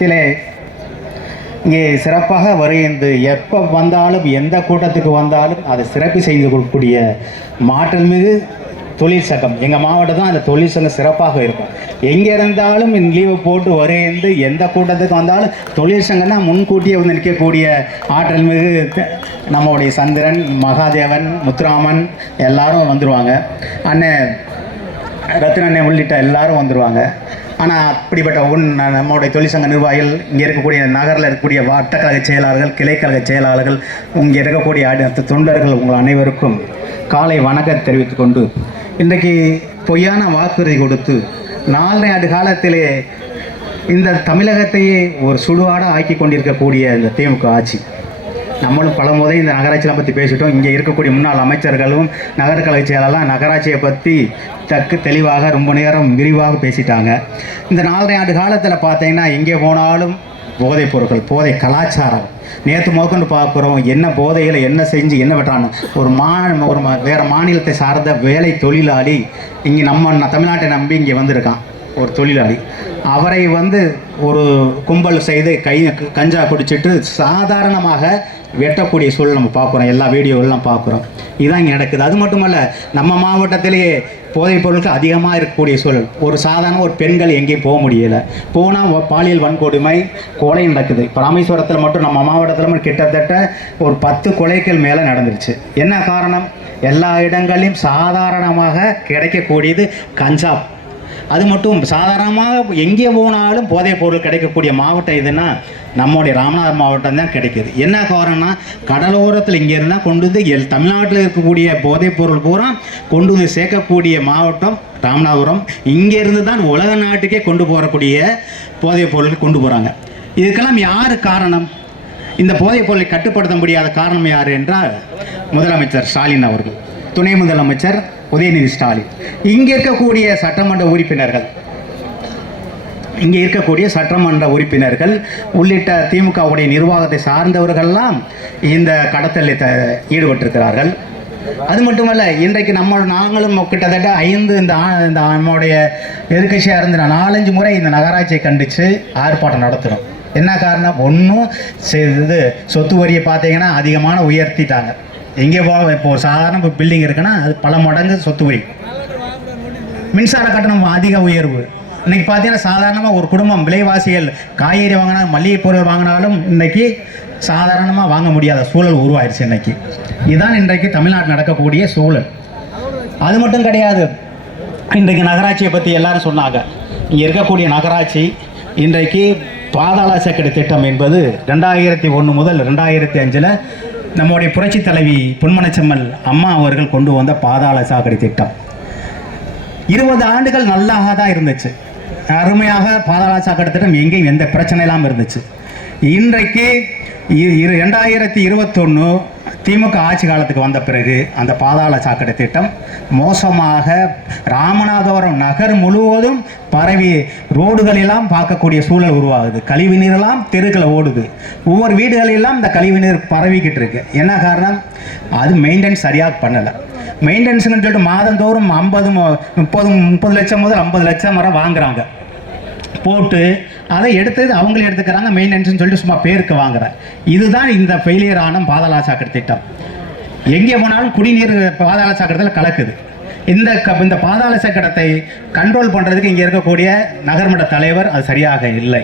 இங்கே சிறப்பாக வருகின்ற எப்போ வந்தாலும் எந்த கூட்டத்துக்கு வந்தாலும் அதை சிறப்பு செய்து கொடுக்கக்கூடிய மாற்றல் மிகு தொழிற்சங்கம் எங்கள் மாவட்டம் தான் அந்த தொழிற்சங்கம் சிறப்பாக இருக்கும். எங்கே இருந்தாலும் லீவை போட்டு வருகின்ற எந்த கூட்டத்துக்கு வந்தாலும் தொழிற்சங்கம் தான் முன்கூட்டியே வந்து நிற்கக்கூடிய ஆற்றல் மிகு நம்மளுடைய சந்திரன், மகாதேவன், முத்துராமன் எல்லாரும் வந்துடுவாங்க. அண்ணன் ரத்னண்ணே உள்ளிட்ட எல்லாரும் வந்துடுவாங்க. ஆனால் அப்படிப்பட்ட நம்மளுடைய தொழிற்சங்க நிர்வாகிகள், இங்கே இருக்கக்கூடிய நகரில் இருக்கக்கூடிய வட்டக்கழக செயலாளர்கள், கிளைக்கழக செயலாளர்கள், இங்கே இருக்கக்கூடிய அடுத்த தொண்டர்கள், உங்கள் அனைவருக்கும் காலை வணக்கம் தெரிவித்துக் கொண்டு, இன்றைக்கு பொய்யான வாக்குறுதி கொடுத்து 4 ஆண்டு காலத்திலே இந்த தமிழகத்தையே ஒரு சுடுகாட ஆக்கி கொண்டிருக்கக்கூடிய இந்த திமுக ஆட்சி, நம்மளும் பல முறை இந்த நகராட்சியெலாம் பற்றி பேசிட்டோம். இங்கே இருக்கக்கூடிய முன்னாள் அமைச்சர்களும் நகரக்கழக செயலாளர்லாம் நகராட்சியை பற்றி தெளிவாக ரொம்ப நேரம் விரிவாக பேசிட்டாங்க. இந்த 4 ஆண்டு காலத்தில் பார்த்தீங்கன்னா எங்கே போனாலும் போதைப் பொருட்கள், போதை கலாச்சாரம். நேற்று முதற்கொண்டு பார்க்குறோம் என்ன போதையில் என்ன செஞ்சு என்ன வெட்டானு ஒரு வேறு மாநிலத்தை சார்ந்த வேலை தொழிலாளி இங்கே நம்ம தமிழ்நாட்டை நம்பி இங்கே வந்திருக்கான். ஒரு தொழிலாளி அவரை ஒரு கும்பல் செய்து கஞ்சா குடிச்சிட்டு சாதாரணமாக வெட்டக்கூடிய சூழல் நம்ம பார்க்குறோம். எல்லா வீடியோவெல்லாம் பார்க்குறோம். இதுதான் இங்கே நடக்குது. அது மட்டுமல்ல, நம்ம மாவட்டத்திலேயே போதைப் பொருட்கள் அதிகமாக இருக்கக்கூடிய சூழல். ஒரு சாதாரண ஒரு பெண்கள் எங்கேயும் போக முடியலை. போனால் பாலியல் வன்கொடுமை, கொலை நடக்குது. இப்போ ராமேஸ்வரத்தில் மட்டும் நம்ம மாவட்டத்தில் கிட்டத்தட்ட ஒரு 10 கொலைகள் மேலே நடந்துருச்சு. என்ன காரணம்? எல்லா இடங்களையும் சாதாரணமாக கிடைக்கக்கூடியது கஞ்சா. அது மட்டும் சாதாரணமாக எங்கே போனாலும் போதைப் பொருள் கிடைக்கக்கூடிய மாவட்டம் எதுன்னா நம்முடைய ராமநாதபுரம் மாவட்டம் தான் கிடைக்கிது. என்ன காரணம்னா, கடலோரத்தில் இங்கே இருந்தால் கொண்டு வந்து தமிழ்நாட்டில் இருக்கக்கூடிய போதைப் பொருள் பூரா கொண்டு வந்து சேர்க்கக்கூடிய மாவட்டம் ராமநாதபுரம். இங்கேருந்து தான் உலக நாட்டுக்கே கொண்டு போகக்கூடிய போதைப் பொருளுக்கு கொண்டு போகிறாங்க. இதுக்கெல்லாம் யார் காரணம்? இந்த போதைப் பொருளை கட்டுப்படுத்த முடியாத காரணம் யார் என்றால் முதலமைச்சர் ஸ்டாலின் அவர்கள், துணை முதலமைச்சர் உதயநிதி ஸ்டாலின், இங்கே இருக்கக்கூடிய சட்டமன்ற உறுப்பினர்கள் உள்ளிட்ட திமுகவுடைய நிர்வாகத்தை சார்ந்தவர்கள்லாம் இந்த கடத்தலில் ஈடுபட்டிருக்கிறார்கள். அது மட்டுமல்ல, இன்றைக்கு நாங்களும் கிட்டத்தட்ட 5 இந்த நம்முடைய எதிர்கட்சியாக இருந்த 4-5 முறை இந்த நகராட்சியை கண்டித்து ஆர்ப்பாட்டம் நடத்துகிறோம். என்ன காரணம்? ஒன்றும் இது சொத்து வரியை பார்த்தீங்கன்னா அதிகமான உயர்த்திட்டாங்க. எங்கே போக இப்போ ஒரு சாதாரண பில்டிங் இருக்குன்னா அது பல மடங்கு சொத்து வரி. மின்சார கட்டணம் அதிக உயர்வு. இன்றைக்கி பார்த்தீங்கன்னா சாதாரணமாக ஒரு குடும்பம் விலைவாசிகள், காய்கறி வாங்கினாலும் மளிகை பொருள் வாங்கினாலும் இன்றைக்கி சாதாரணமாக வாங்க முடியாத சூழல் உருவாயிருச்சு. இதுதான் இன்றைக்கு தமிழ்நாட்டில் நடக்கக்கூடிய சூழல். அது மட்டும் கிடையாது. இன்றைக்கு நகராட்சியை பற்றி எல்லாரும் சொன்னாங்க. இங்கே இருக்கக்கூடிய நகராட்சி இன்றைக்கு பாதாள சாக்கடை திட்டம் என்பது 2001 முதல் 2005 நம்முடைய புரட்சி தலைவி பொன்மனச்செம்மல் அம்மா அவர்கள் கொண்டு வந்த பாதாள சாக்கடை திட்டம் 20 ஆண்டுகள் நல்லாக தான் இருந்துச்சு. அருமையாக பாதாள சாக்கடை திட்டம் எங்கேயும் எந்த பிரச்சனை இல்லாமல் இருந்துச்சு. இன்றைக்கு 2021 திமுக ஆட்சி காலத்துக்கு வந்த பிறகு அந்த பாதாள சாக்கடை திட்டம் மோசமாக ராமநாதபுரம் நகர் முழுவதும் பரவி ரோடுகளெல்லாம் பார்க்கக்கூடிய சூழல் உருவாகுது. கழிவு நீரெல்லாம் தெருக்களை ஓடுது. ஒவ்வொரு வீடுகளெல்லாம் இந்த கழிவு நீர் பரவிக்கிட்டு இருக்கு. என்ன காரணம்? அது மெயின்டெனன்ஸ் சரியாக பண்ணலை. மெயின்டெனன்ஸ்னு சொல்லிட்டு மாதந்தோறும் 30 லட்சம் முதல் 50 லட்சம் வரை வாங்குறாங்க. போட்டு அதை அவங்களே எடுத்துக்கிறாங்க. மெயின்டெனன்ஸ்னு சொல்லிட்டு சும்மா பேருக்கு வாங்குறேன். இதுதான் இந்த ஃபெயிலியர் ஆன பாதாள சாக்கடை திட்டம். எங்கே போனாலும் குடிநீர் பாதாள சாக்கடையில் கலக்குது. இந்த பாதாள சாக்கடத்தை கண்ட்ரோல் பண்ணுறதுக்கு இங்கே இருக்கக்கூடிய நகர்மன்ற தலைவர் அது சரியாக இல்லை.